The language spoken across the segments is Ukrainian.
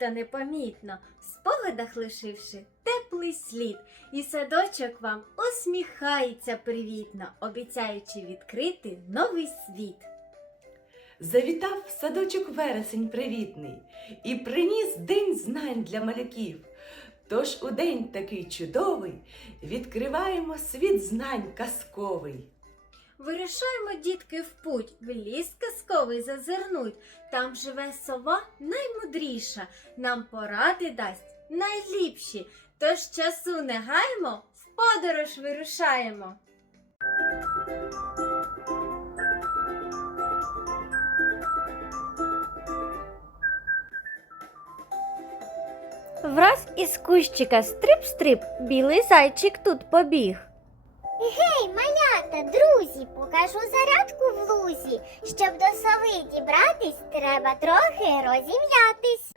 літа непомітно, в спогадах лишивши теплий слід, і садочок вам усміхається привітно, обіцяючи відкрити новий світ. Завітав в садочок вересень привітний і приніс день знань для малюків. Тож у день такий чудовий відкриваємо світ знань казковий. Вирушаємо, дітки, в путь, в ліс казковий зазирнуть. Там живе сова наймудріша, нам поради дасть найліпші. Тож часу не гаймо, в подорож вирушаємо. Враз із кущика стрип-стрип, білий зайчик тут побіг. Гей, малята, друзі, покажу зарядку в лузі. Щоб до сови дібратись, треба трохи розім'ятись.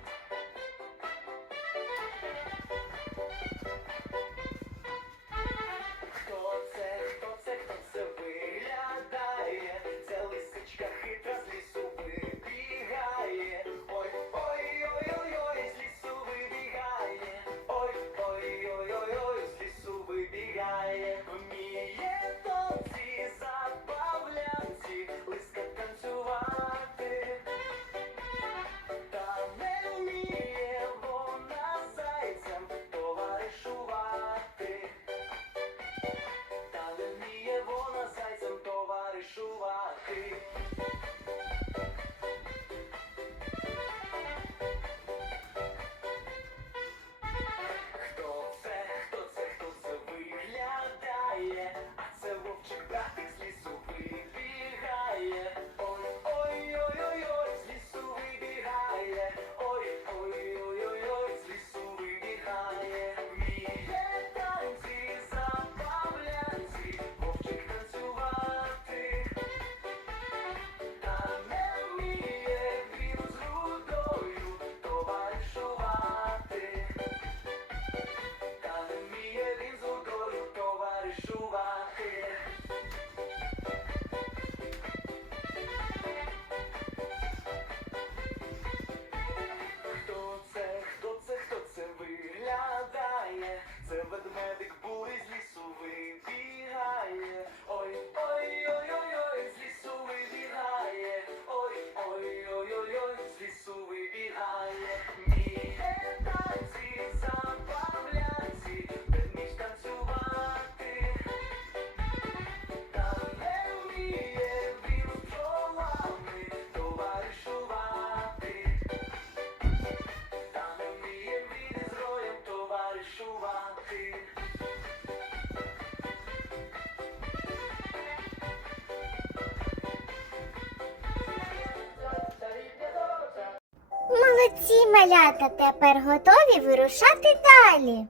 Малята, тепер готові вирушати далі.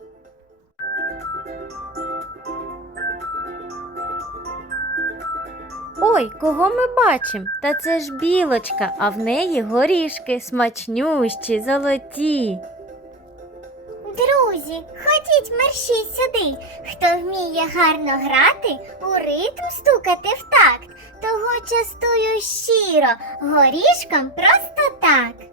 Ой, кого ми бачимо? Та це ж білочка, а в неї горішки смачнющі, золоті. Друзі, ходіть мерщій сюди. Хто вміє гарно грати, у ритм стукати в такт, того частую щиро, горішком просто так.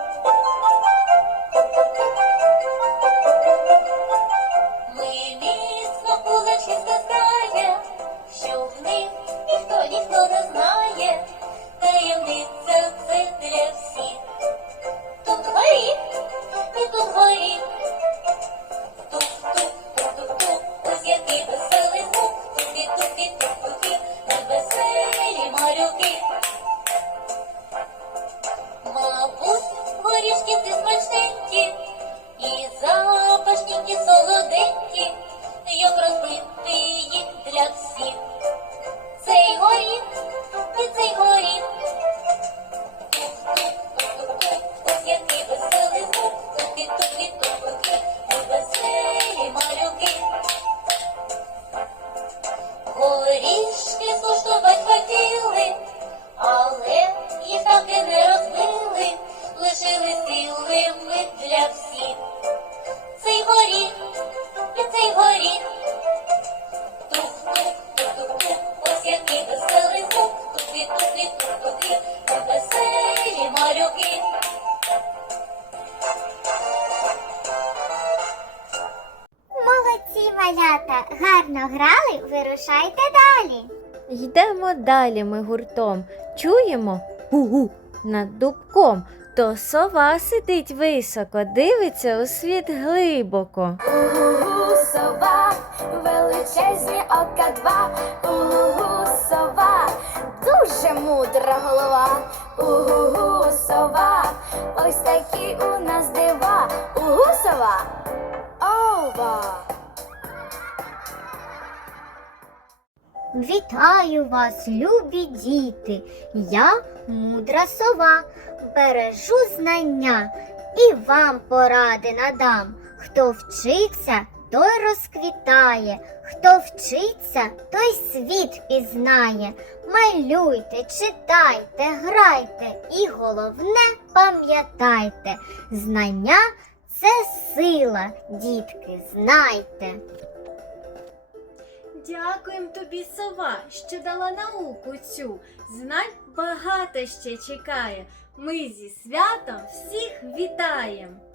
Oh. Грали, вирушайте далі. Йдемо далі ми гуртом. Чуємо гу-гу над дубком. То сова сидить високо, дивиться у світ глибоко. Угу, сова, величезні ока два. Угу, сова, дуже мудра голова. Угу, Вітаю вас, любі діти! Я мудра сова, бережу знання і вам поради надам. Хто вчиться, той розквітає, хто вчиться, той світ пізнає. Малюйте, читайте, грайте і головне пам'ятайте, знання це сила, дітки, знайте. Дякуємо тобі, сова, що дала науку цю. Знань багато ще чекає. Ми зі святом всіх вітаємо.